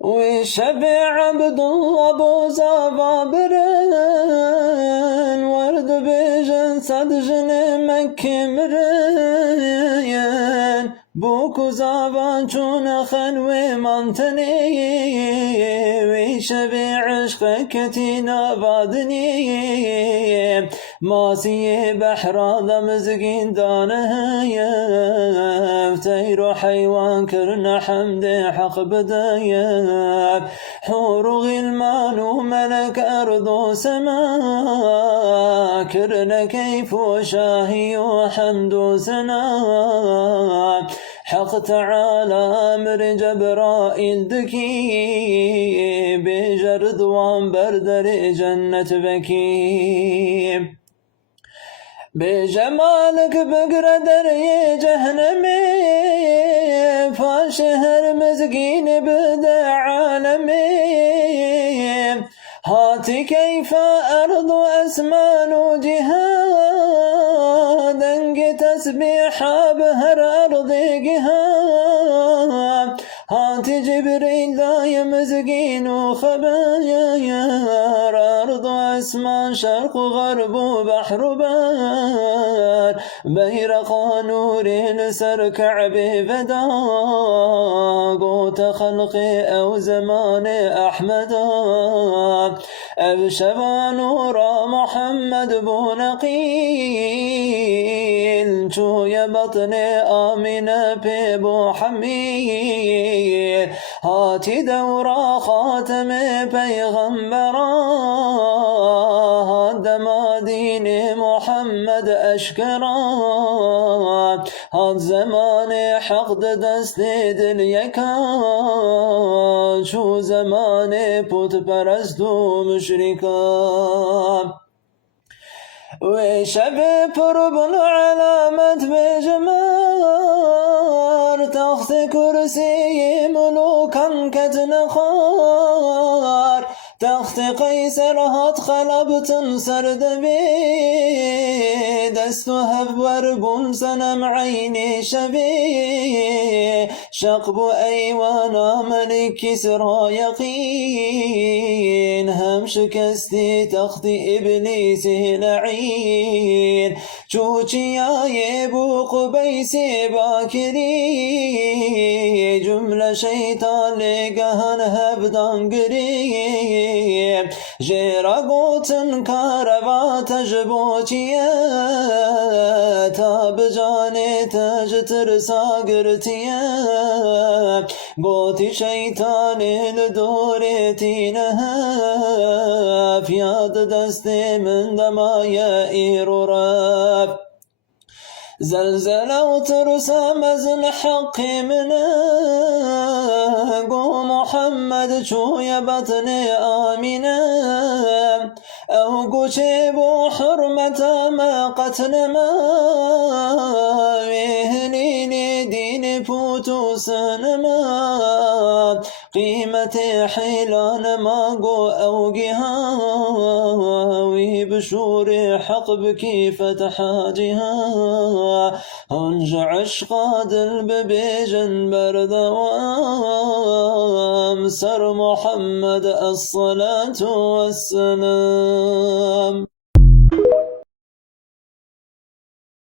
وشفع عبد الله ابو زبابرن ورد بجن صدجن مكمرن بوكو زابان چون خنوي منتني وشفع عشق كتينا بادني ماسي بحر دمزقين دانه تيرو حيوان كرنا حمد حق بدايا حور غلمان وملك أرض وسماء كرنا كيف وشاهي وحمد سنا حق تعالى أمر جبرائيل دكي بجرد وانبردر جنة بكي بجمالك بقرا دري جهنمي فاشهر مزقين بدا عالمي هاتي كيف أرض أسمان جهاد انق تسبيح بهر أرض جهاد هاتي جبريل لا يمزقين وخباير أرض أسمان شرق وغرب وبحر بار بيرق نور لسر كعبي فدا قوت خلقي أو زمان أحمدا أبشبا نور محمد بونقيل شو يا بطني آمنة بيبو حميل هاتي دورا خاتم بيغمبرا هاد ما دين محمد أشكرا هاد زمان حقد دست دل يكا شو زمان پوت پرست و مشركا وشب پربن علامت بجمار تخت كرسي ملوكا كتنخار تخت قيصر هات خلبت سردبي دست هف وربون سنم عيني شبي شقب أيوانا ملك كسرى يقين هم شكستي تخت إبليس لعين چوچی آئے بوق بیسی باکری جمله شیطان لگهن هبدانگری جیرا گوتن کاروا تجبوچیه تا بجانه تج ترسا گرتیه گوتی شیطان لدورتینه فیاد دست من دمای ایرو رب زلزلة وترسى مزن حق منه قو محمد شو يا بطني آمنة أو قشيب حرمة ما قتل ما ويهنيني دين فوتو سنما قيمة حيلان ما قو أوقها وبشور حق بكيفة حاجها هنج عشق دل ببيجن بردوام سر محمد الصلاة والسلام.